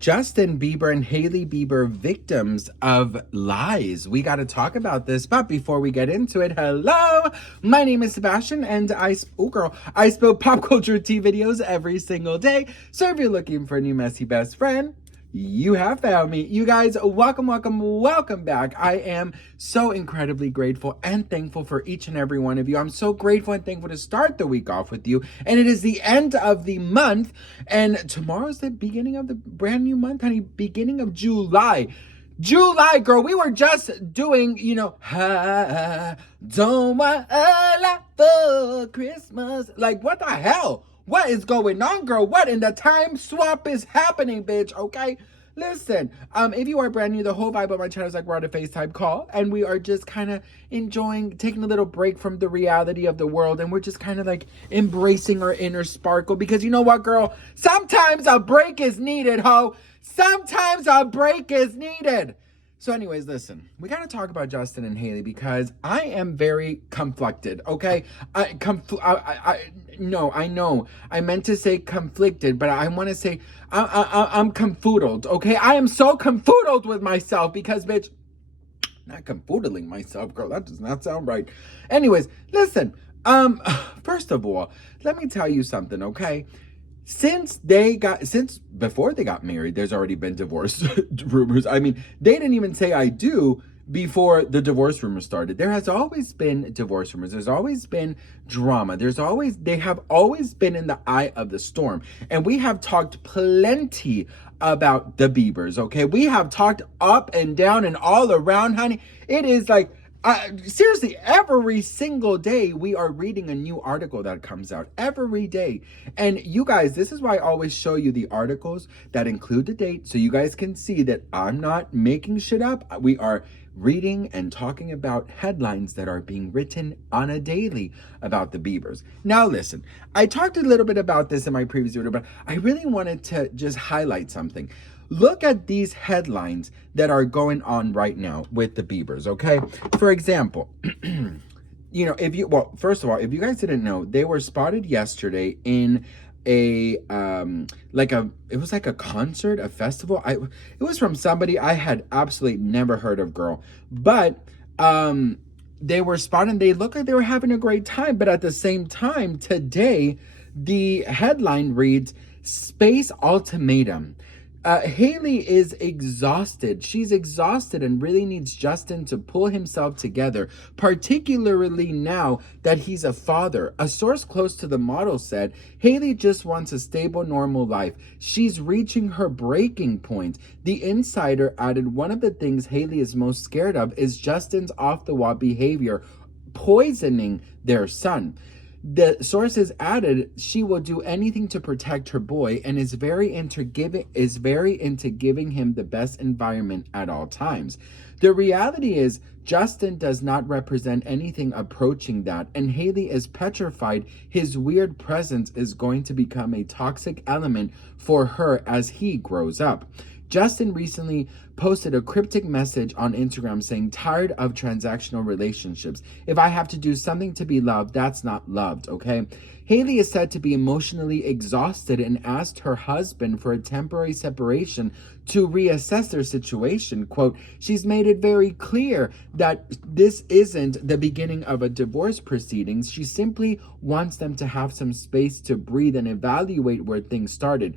Justin Bieber and Haley Bieber victims of lies. We got to talk about this, but before we get into it, hello, my name is Sebastian, and I spill pop culture tea videos every single day. So if you're looking for a new messy best friend, you have found me. You guys, welcome back. I am so incredibly grateful and thankful for each and every one of you. I'm so grateful and thankful to start the week off with you. And it is the end of the month, and tomorrow's the beginning of the brand new month, honey. Beginning of July. July, girl, we were just doing, I don't want a lot for Christmas. Like, what the hell? What is going on, girl? What in the time swap is happening, bitch? Okay? Listen, if you are brand new, the whole vibe of my channel is like we're on a FaceTime call and we are just kind of enjoying, taking a little break from the reality of the world, and we're just kind of like embracing our inner sparkle, because you know what, girl? Sometimes a break is needed, ho. Sometimes a break is needed. So anyways, listen, we got to talk about Justin and Haley because I am very conflicted, okay? No, I know. I meant to say conflicted, but I want to say I'm confoodled, okay? I am so confoodled with myself because, bitch, not confoodling myself, girl. That does not sound right. Anyways, listen, first of all, let me tell you something, okay? Since before they got married, there's already been divorce rumors. I mean, they didn't even say I do before the divorce rumors started. There has always been divorce rumors. There's always been drama. They have always been in the eye of the storm. And we have talked plenty about the Biebers, okay? We have talked up and down and all around, honey. It is like, seriously, every single day we are reading a new article that comes out every day. And you guys, this is why I always show you the articles that include the date, so you guys can see that I'm not making shit up. We are reading and talking about headlines that are being written on a daily about the Biebers. Now listen, I talked a little bit about this in my previous video, but I really wanted to just highlight something. Look at these headlines that are going on right now with the Biebers, okay? For example, first of all, if you guys didn't know, they were spotted yesterday in it was like a concert, a festival. It was from somebody I had absolutely never heard of, girl. But they were spotted, they looked like they were having a great time, but at the same time, today, the headline reads, Space Ultimatum. Haley is exhausted. She's exhausted and really needs Justin to pull himself together, particularly now that he's a father. A source close to the model said, Haley just wants a stable, normal life. She's reaching her breaking point. The insider added, one of the things Haley is most scared of is Justin's off-the-wall behavior, poisoning their son. The sources added she will do anything to protect her boy and is very into giving him the best environment at all times. The reality is Justin does not represent anything approaching that, and Haley is petrified his weird presence is going to become a toxic element for her as he grows up. Justin recently posted a cryptic message on Instagram saying, tired of transactional relationships. If I have to do something to be loved, that's not loved, okay? Haley is said to be emotionally exhausted and asked her husband for a temporary separation to reassess their situation. Quote, she's made it very clear that this isn't the beginning of a divorce proceedings. She simply wants them to have some space to breathe and evaluate where things stand.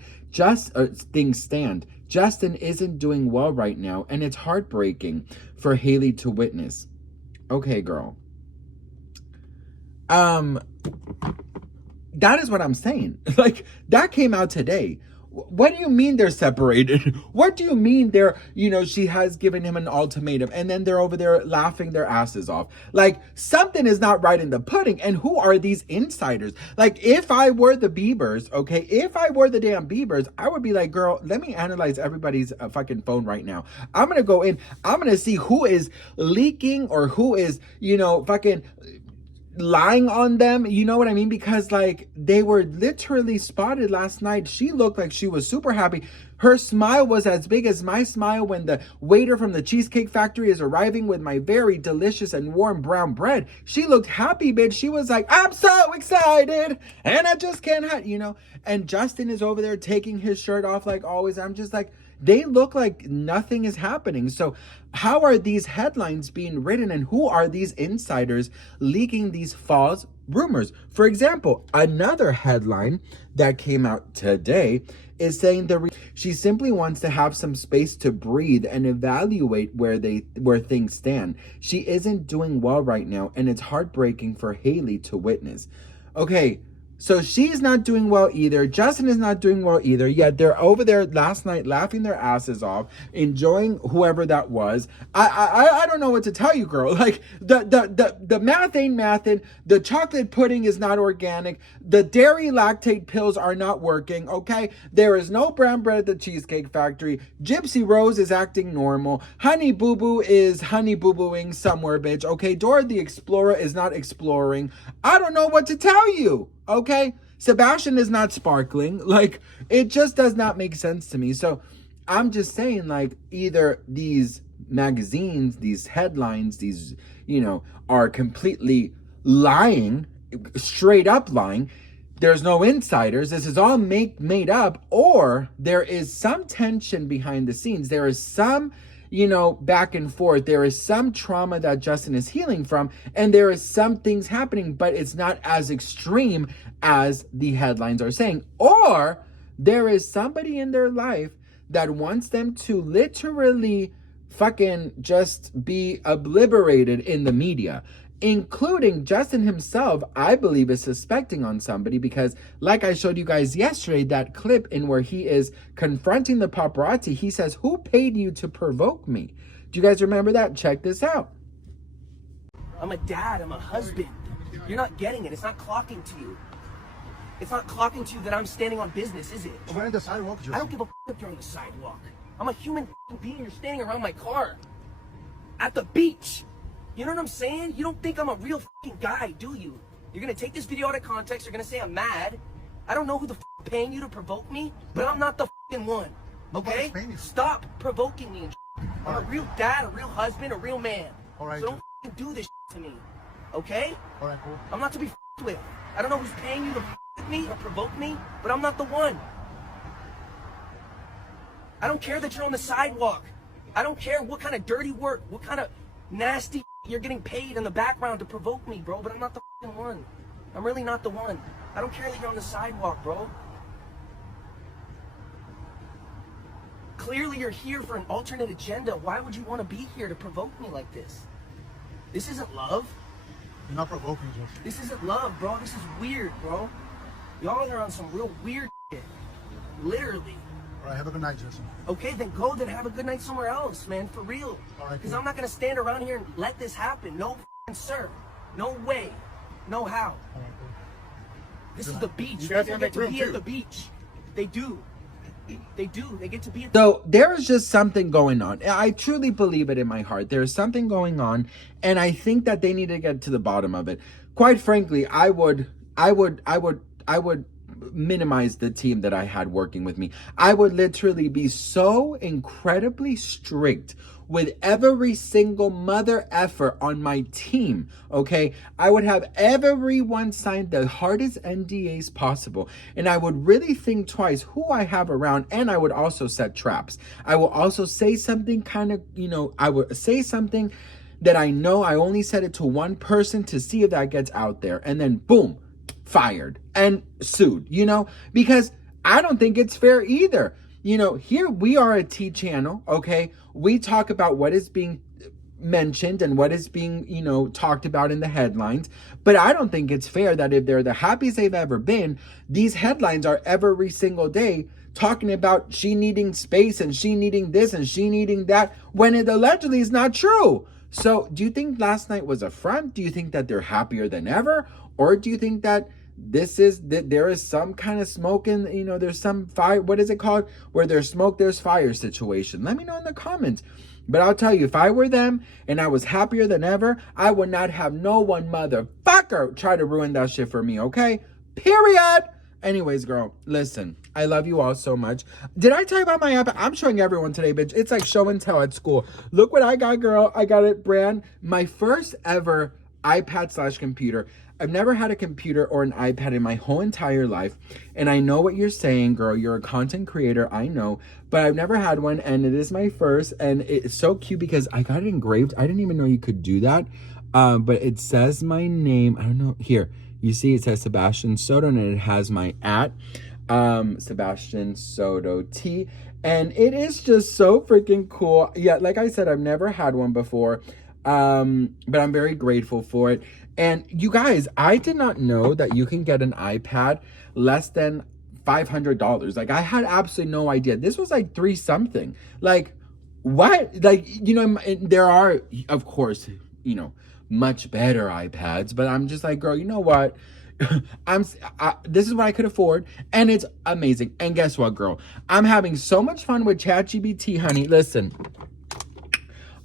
Justin isn't doing well right now, and it's heartbreaking for Haley to witness. Okay, girl. That is what I'm saying. Like, that came out today. What do you mean they're separated? What do you mean she has given him an ultimatum and then they're over there laughing their asses off? Like, something is not right in the pudding. And who are these insiders? Like, if I were the Biebers, okay, if I were the damn Biebers, I would be like, girl, let me analyze everybody's fucking phone right now. I'm going to go in, I'm going to see who is leaking or who is, fucking lying on them, you know what I mean? Because like, they were literally spotted last night. She looked like she was super happy. Her smile was as big as my smile when the waiter from the Cheesecake Factory is arriving with my very delicious and warm brown bread. She looked happy, bitch. She was like, I'm so excited, and I just can't hide, you know? And Justin is over there taking his shirt off like always. I'm just like, they look like nothing is happening. So how are these headlines being written, and who are these insiders leaking these false rumors? For example, another headline that came out today is saying she simply wants to have some space to breathe and evaluate where things stand. She isn't doing well right now, and it's heartbreaking for Haley to witness. Okay, so she's not doing well either. Justin is not doing well either. Yet they're over there last night laughing their asses off, enjoying whoever that was. I don't know what to tell you, girl. Like the math ain't mathin'. The chocolate pudding is not organic. The dairy lactate pills are not working. Okay, there is no brown bread at the Cheesecake Factory. Gypsy Rose is acting normal. Honey Boo Boo is honey boo booing somewhere, bitch. Okay, Dora the Explorer is not exploring. I don't know what to tell you. Okay, Sebastian is not sparkling. Like, it just does not make sense to me. So I'm just saying, like, either these magazines, these headlines, these, you know, are completely lying, straight up lying. There's no insiders. This is all made up, or there is some tension behind the scenes. There is some, you know, back and forth. There is some trauma that Justin is healing from, and there is some things happening, but it's not as extreme as the headlines are saying. Or there is somebody in their life that wants them to literally fucking just be obliterated in the media, including Justin himself, I believe, is suspecting on somebody, because like I showed you guys yesterday, that clip in where he is confronting the paparazzi, he says, who paid you to provoke me? Do you guys remember that? Check this out. I'm a dad, I'm a husband. You're not getting it. It's not clocking to you. It's not clocking to you that I'm standing on business, is it? We're on the sidewalk, Justin. I don't give a if you're on the sidewalk. I'm a human being. You're standing around my car. At the beach. You know what I'm saying? You don't think I'm a real guy, do you? You're gonna take this video out of context. You're gonna say I'm mad. I don't know who the paying you to provoke me, but I'm not the one. Okay? Stop provoking me. I'm a real dad, a real husband, a real man. All right, so don't do this to me. Okay? All right, cool. I'm not to be with. I don't know who's paying you to with me or provoke me, but I'm not the one. I don't care that you're on the sidewalk. I don't care what kind of dirty work, what kind of nasty you're getting paid in the background to provoke me, bro, but I'm not the one. I'm really not the one. I don't care that you're on the sidewalk, bro. Clearly you're here for an alternate agenda. Why would you want to be here to provoke me like this? This isn't love. You're not provoking, Justin. This isn't love, bro. This is weird, bro. Y'all are on some real weird shit. Literally. All right, have a good night, Justin. Okay, then go, then have a good night somewhere else, man, for real. All right, because I'm not going to stand around here and let this happen. No sir. No way. No how. All right, cool. This is the beach. You guys People get to be at the beach. They do. They do. They get to be at the So there is just something going on. I truly believe it in my heart. There's something going on, and I think that they need to get to the bottom of it. Quite frankly, I would minimize the team that I had working with me. I would literally be so incredibly strict with every single mother effer on my team, okay? I would have everyone sign the hardest NDAs possible, and I would really think twice who I have around, and I would also set traps. I will also say something kind of, you know, I would say something that I know I only said it to one person to see if that gets out there, and then boom, fired and sued, you know, because I don't think it's fair either. You know, here we are a T channel, okay? We talk about what is being mentioned and what is being, you know, talked about in the headlines. But I don't think it's fair that if they're the happiest they've ever been, these headlines are every single day talking about she needing space and she needing this and she needing that, when it allegedly is not true. So do you think last night was a front? Do you think that they're happier than ever? Or do you think that there is some kind of smoke in, you know, there's some fire, what is it called? Where there's smoke, there's fire situation. Let me know in the comments. But I'll tell you, if I were them and I was happier than ever, I would not have no one motherfucker try to ruin that shit for me, okay? Period. Anyways, girl, listen, I love you all so much. Did I tell you about my iPad? I'm showing everyone today, bitch. It's like show and tell at school. Look what I got, girl. I got it my first ever iPad slash computer. I've never had a computer or an iPad in my whole entire life. And I know what you're saying, girl. You're a content creator. I know. But I've never had one. And it is my first. And it's so cute because I got it engraved. I didn't even know you could do that. But it says my name. I don't know. Here. You see it says Sebastian Soto. And it has my Sebastian Soto T. And it is just so freaking cool. Yeah, like I said, I've never had one before. But I'm very grateful for it. And you guys, I did not know that you can get an iPad less than $500. Like, I had absolutely no idea. This was like 3 something. Like, what? Like, you know, there are, of course, you know, much better iPads, but I'm just like, girl, you know what? This is what I could afford, and it's amazing. And guess what, girl? I'm having so much fun with ChatGPT, honey. Listen.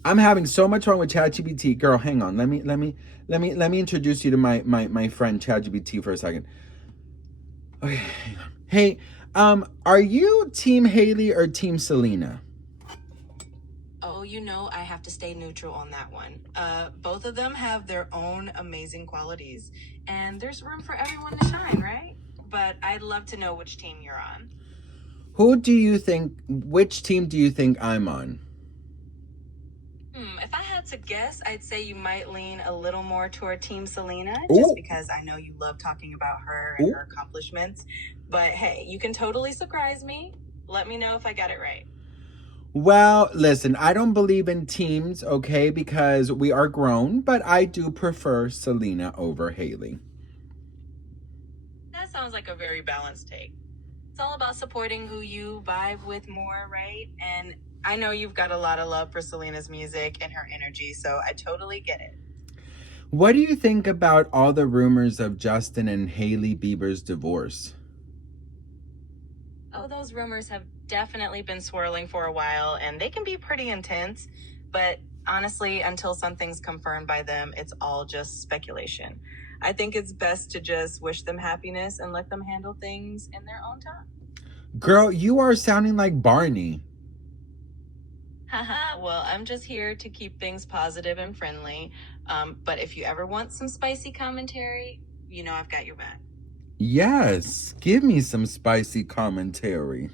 I'm having so much fun with ChatGPT. Girl, hang on. Let me introduce you to my friend ChatGPT for a second. Okay, hang on. Hey, are you Team Haley or Team Selena? Oh, you know, I have to stay neutral on that one. Both of them have their own amazing qualities, and there's room for everyone to shine, right? But I'd love to know which team you're on. Which team do you think I'm on? If I had to guess, I'd say you might lean a little more toward Team Selena, Ooh. just because I know you love talking about her and Ooh. her accomplishments. But hey, you can totally surprise me. Let me know if I got it right. Well, listen, I don't believe in teams, okay, because we are grown, but I do prefer Selena over Haley. That sounds like a very balanced take. It's all about supporting who you vibe with more, right? And I know you've got a lot of love for Selena's music and her energy, so I totally get it. What do you think about all the rumors of Justin and Haley Bieber's divorce? Oh, those rumors have definitely been swirling for a while, and they can be pretty intense. But honestly, until something's confirmed by them, it's all just speculation. I think it's best to just wish them happiness and let them handle things in their own time. Girl, you are sounding like Barney. Haha, well, I'm just here to keep things positive and friendly. But if you ever want some spicy commentary, you know I've got your back. Yes, give me some spicy commentary.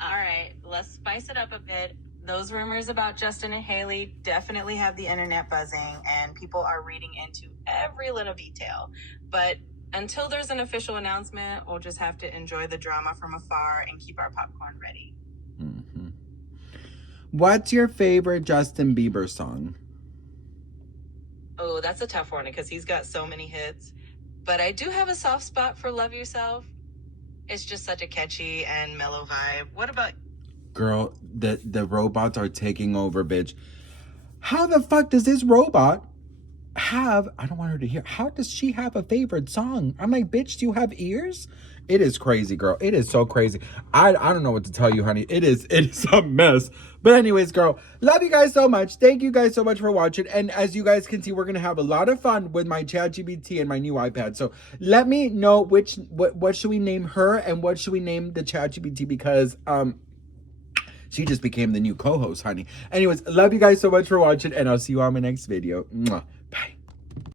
All right, let's spice it up a bit. Those rumors about Justin and Haley definitely have the internet buzzing, and people are reading into every little detail. But until there's an official announcement, we'll just have to enjoy the drama from afar and keep our popcorn ready. Mm-hmm. What's your favorite Justin Bieber song? Oh, that's a tough one because he's got so many hits. But I do have a soft spot for Love Yourself. It's just such a catchy and mellow vibe. What about... Girl, the robots are taking over, bitch. How the fuck does this robot have... I don't want her to hear. How does she have a favorite song? I'm like, bitch, do you have ears? It is crazy, girl. It is so crazy. I don't know what to tell you, honey. It is a mess. But anyways, girl, love you guys so much. Thank you guys so much for watching. And as you guys can see, we're going to have a lot of fun with my ChatGPT and my new iPad. So let me know what should we name her and what should we name the ChatGPT, because she just became the new co-host, honey. Anyways, love you guys so much for watching, and I'll see you on my next video. Mwah.